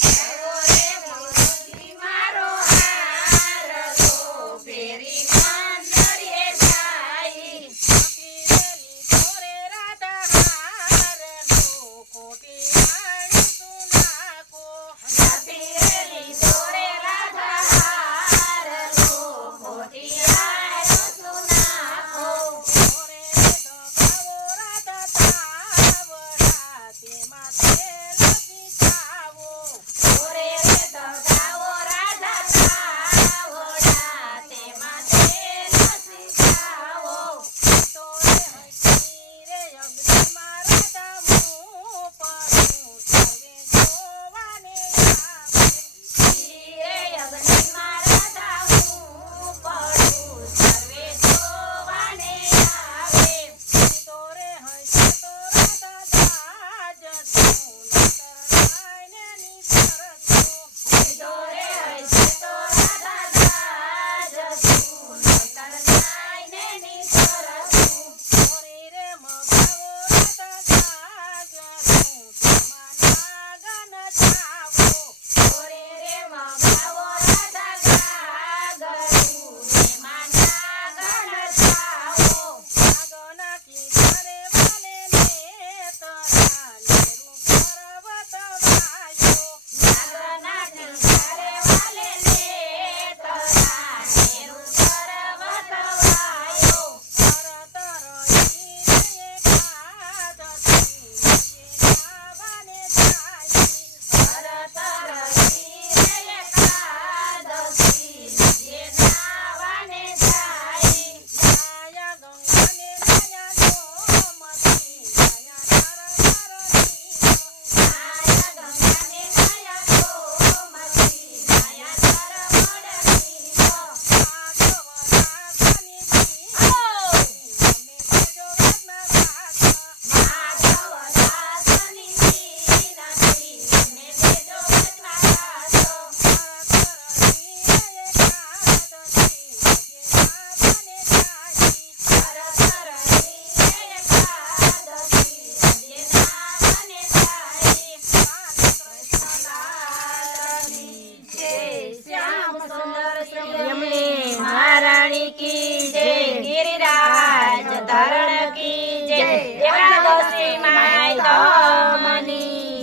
Okay. get it out.